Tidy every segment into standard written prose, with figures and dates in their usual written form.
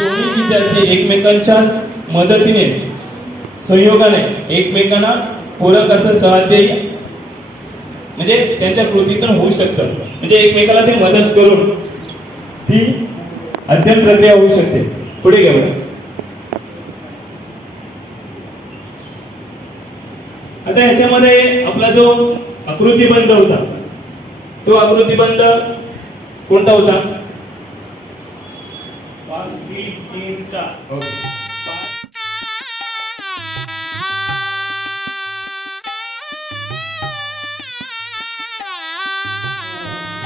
दोन्ही विद्यार्थी एकमेकांच्या मदतीने सहयोगाने एकमेकांना पूरक असं सहकार्य म्हणजे त्यांच्या कृतीतून होऊ शकतं. म्हणजे एकमेकाला ते मदत करून ती अध्ययन प्रक्रिया होऊ शकते. पुढे घ्या बरं. आता ह्याच्यामध्ये आपला जो आकृतिबंध होता तो आकृतिबंध कोणता होता? 5-3-3 चा.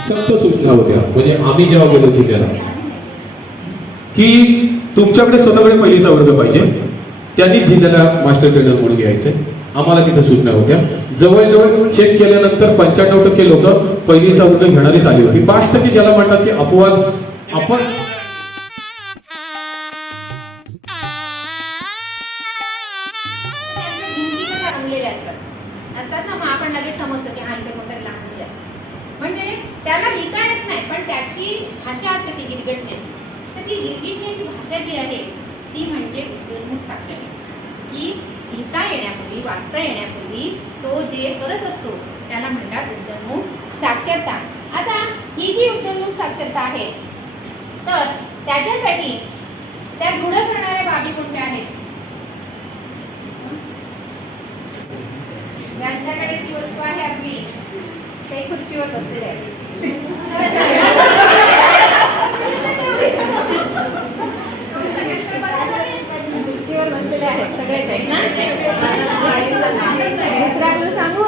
सक्त सूचना होत्या. म्हणजे आम्ही जेव्हा गेलो होतो त्याला की तुमच्याकडे स्वतःकडे पहिलीचा वर्ग पाहिजे, त्यांनी जिल्ह्याला मास्टर ट्रेनर म्हणून घ्यायचे. आम्हाला तिथे सूचना होत्या. जवळजवळ चेक केल्यानंतर 95% लोक पहिलीचा वर्ग घेणारीच आली होती. 5% ज्याला म्हणतात की अपवाद आपण असतात ना, मग आपण लगेच समजतो की हा इथे कोणतरी लहान मुलं आहे. म्हणजे त्याला लिहिता येत नाही पण त्याची भाषा असते ती गिरगिटण्याची. त्याची गिरगिटण्याची भाषा जी आहे ती म्हणजे उदयोन्मुख साक्षरता. की लिहिता येण्यापूर्वी वाचता येण्यापूर्वी तो जे करत असतो त्याला म्हणतात उदयोन्मुख साक्षरता. आता ही जी उदयोन्मुख साक्षरता आहे तर त्याच्यासाठी त्या दृढ करणाऱ्या बाबी कोणत्या आहेत? त्यांच्याकडे जी वस्तू आहे आपली ते खुर्चीवर बसलेले आहे. खुर्चीवर बसलेले आहेत सगळेच आहेत ना. दुसरा क्लू सांगू?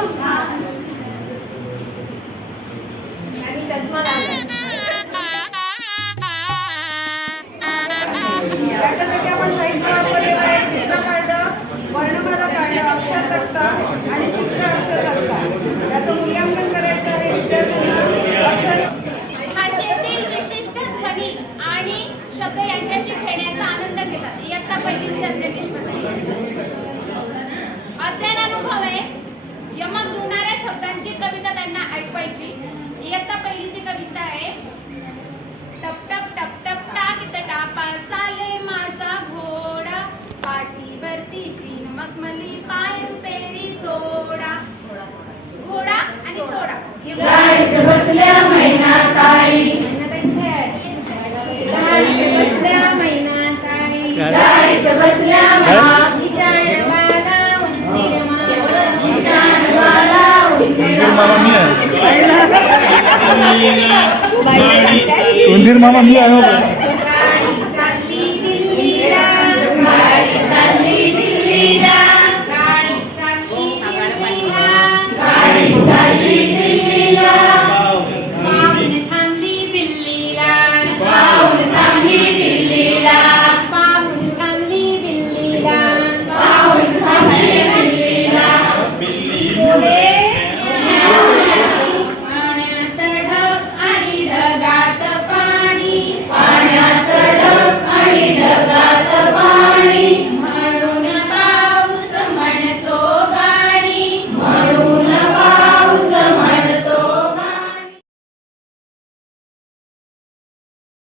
आणि चष्मा लावला. त्याच्यासाठी आपण साहित्य वापरलेलं आहे. चित्र काढलं, वर्णमाला काढलं, अक्षर करता आणि चित्र अक्षर करता. त्याचं मूल्यांकन करायचं आहे विद्यार्थ्यांना. अक्षर भाषेतील विशिष्ट ध्वनी आणि शब्द यांच्याशी खेळण्याचा आनंद घेतात. इयत्ता पहिलीचे अध्ययनानुभव आहे. यमक जुळणाऱ्या शब्दांची कविता त्यांना ऐकवायची. इयत्ता पहिलीची कविता आहे. टप टप टप टप टाकीत टापा चाले माझा घोडा, पाठीवरती तीन मखमली पाय पेरी तोडा. घोडा आणि तोडा. गाडीत बसल्या मैनाताई, गाडीत बसल्या मैनाताई, गाडीत बसल्या निशाणवाला उंदीर मामा, निशाणवाला उंदीर मामा. उंदीर मामा मी आहे.